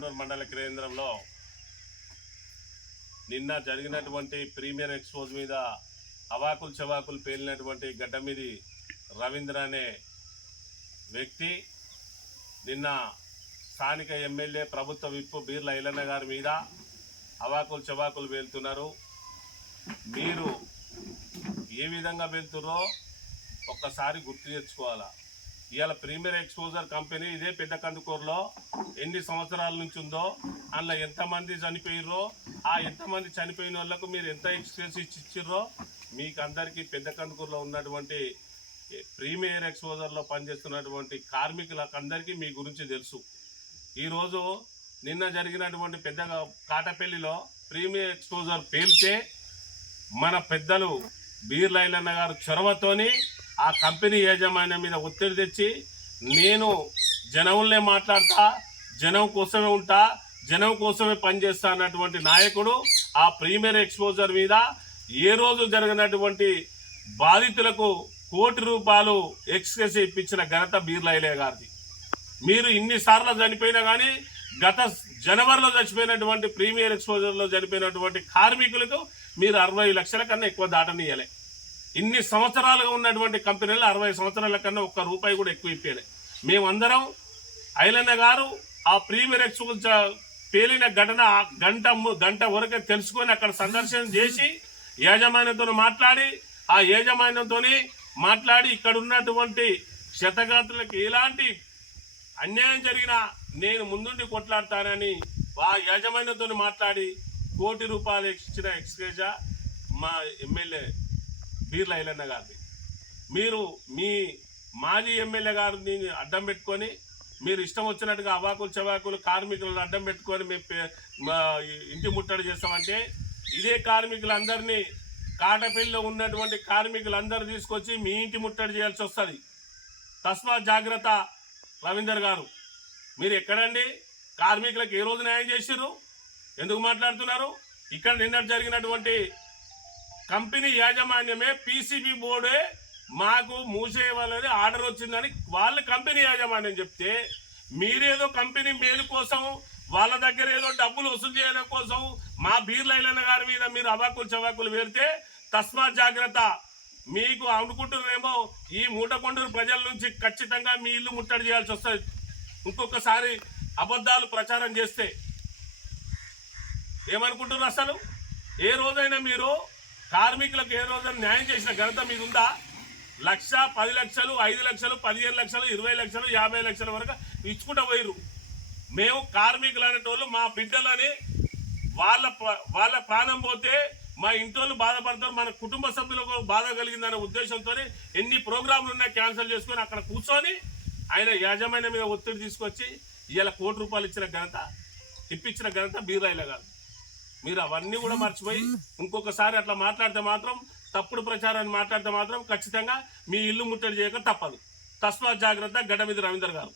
మానకొండూరు మండల కేంద్రంలో నిన్న జరిగినటువంటి ప్రీమియర్ ఎక్స్పోజ్ మీద అవాకులు చవాకులు పేలినటువంటి గడ్డమిది రవీంద్ర అనే వ్యక్తి నిన్న స్థానిక ఎమ్మెల్యే ప్రభుత్వ విప్పు బీర్ల ఐలన్న గారి మీద అవాకులు చవాకులు పేలుతున్నారు. మీరు ఏ విధంగా వెళ్తుర్రో ఒక్కసారి గుర్తు తెచ్చుకోవాలా. ఇవాళ ప్రీమియర్ ఎక్స్పోజర్ కంపెనీ ఇదే పెద్ద కందుకూరులో ఎన్ని సంవత్సరాల నుంచి ఉందో, అందులో ఎంతమంది చనిపోయిర్రో, ఆ ఎంతమంది చనిపోయిన వాళ్ళకు మీరు ఎంత ఎక్స్ప్రెస్ ఇచ్చిర్రో మీకు అందరికీ పెద్ద కందుకూరులో ఉన్నటువంటి ప్రీమియర్ ఎక్స్పోజర్లో పనిచేస్తున్నటువంటి కార్మికులకు అందరికీ మీ గురించి తెలుసు. ఈరోజు నిన్న జరిగినటువంటి పెద్ద కాటపల్లిలో ప్రీమియర్ ఎక్స్పోజర్ పేలితే మన పెద్దలు బీర్ల ఐలన్న గారు చొరవతోని ఆ కంపెనీ యాజమాన్యం మీద ఒత్తిడి తెచ్చి నేను జనంలే మాట్లాడతా, జనం కోసమే ఉంటా, జనం కోసమే పనిచేస్తా అన్నటువంటి నాయకుడు ఆ ప్రీమియర్ ఎక్స్పోజర్ మీద ఏ రోజు జరిగినటువంటి బాధితులకు ₹1 ఎక్స్గ్రేస్ ఇప్పించిన ఘనత బీర్ల ఐలయ్య గారిది. మీరు ఇన్నిసార్లు చనిపోయినా కానీ గత జనవరిలో చచ్చిపోయినటువంటి ప్రీమియర్ ఎక్స్పోజర్లో చనిపోయినటువంటి కార్మికులకు మీరు 60 లక్షల కన్నా ఎక్కువ దాటనీయలే. ఇన్ని సంవత్సరాలుగా ఉన్నటువంటి కంపెనీలు 60 సంవత్సరాల కన్నా ₹1 కూడా ఎక్కువ ఇప్పలే. మేమందరం ఐలన్న గారు ఆ ప్రీమియర్ ఎక్స్పోజర్ పేలిన ఘటన గంట వరకు తెలుసుకొని అక్కడ సందర్శన చేసి యాజమాన్యంతో మాట్లాడి ఆ యాజమాన్యంతో మాట్లాడి ఇక్కడ ఉన్నటువంటి క్షతగాత్రులకు ఎలాంటి అన్యాయం జరిగినా నేను ముందుండి కొట్లాడతానని ఆ యాజమాన్యంతో మాట్లాడి ₹1 ఇచ్చిన ఎక్స్గ్రేజా మా ఎమ్మెల్యే బీర్ల ఐలన్న గారిని. మీరు మీ మాజీ ఎమ్మెల్యే గారిని అడ్డం పెట్టుకొని మీరు ఇష్టం వచ్చినట్టుగా అవాకులు చవాకులు కార్మికులను అడ్డం పెట్టుకొని మేము ఇంటి ముట్టడి చేస్తామంటే ఇదే కార్మికులందరినీ కాటపల్లిలో ఉన్నటువంటి కార్మికులందరూ తీసుకొచ్చి మీ ఇంటి ముట్టడి చేయాల్సి వస్తుంది. తస్మాత్ జాగ్రత్త రవీందర్ గారు. మీరు ఎక్కడండి కార్మికులకు ఏ రోజు న్యాయం చేసిర్రు? ఎందుకు మాట్లాడుతున్నారు? ఇక్కడ నిన్న జరిగినటువంటి కంపెనీ యాజమాన్యమే పీసీబీ బోర్డే మాకు మూసేయవాలని ఆర్డర్ వచ్చిందని వాళ్ళు కంపెనీ యాజమాన్యం చెప్తే మీరేదో కంపెనీ మేలు కోసం వాళ్ళ దగ్గర ఏదో డబ్బులు వసూలు చేయడం కోసం మా బీర్ల ఐలన్న గారి మీద మీరు అవాకులు చవాకులు వేరితే తస్మాత్ జాగ్రత్త. మీకు అనుకుంటున్నారేమో ఈ మూటకొండూరు ప్రజల నుంచి ఖచ్చితంగా మీ ఇల్లు ముట్టడి చేయాల్సి వస్తుంది ఇంకొకసారి అబద్ధాలు ప్రచారం చేస్తే. ఏమనుకుంటున్నారు? అసలు ఏ రోజైనా మీరు కార్మికులకు ఏ రోజైనా న్యాయం చేసిన ఘనత మీద ఉందా? 1,00,000, 10 లక్షలు, 5 లక్షలు, 15 లక్షలు, 20 లక్షలు, 50 లక్షల వరకు ఇచ్చుకుంటూ పోయిరు. మేము కార్మికులు అనేటోళ్ళు మా బిడ్డలని వాళ్ళ ప్రాణం పోతే మా ఇంట్లో బాధపడతారు, మన కుటుంబ సభ్యులకు బాధ కలిగిందనే ఉద్దేశంతో ఎన్ని ప్రోగ్రాంలు ఉన్నా క్యాన్సిల్ చేసుకొని అక్కడ కూర్చొని ఆయన యాజమాన్యం మీద ఒత్తిడి తీసుకొచ్చి ఇలా ₹1 ఇప్పించిన ఘనత బీర్ల ఐలయ్య గారు. మీరు అవన్నీ కూడా మర్చిపోయి ఇంకొకసారి అట్లా మాట్లాడితే మాత్రం, తప్పుడు ప్రచారాన్ని మాట్లాడితే మాత్రం ఖచ్చితంగా మీ ఇల్లు ముట్టడి చేయక తప్పదు. తస్మాత్ జాగ్రత్త. గడ్డమిది రవీందర్ గారు.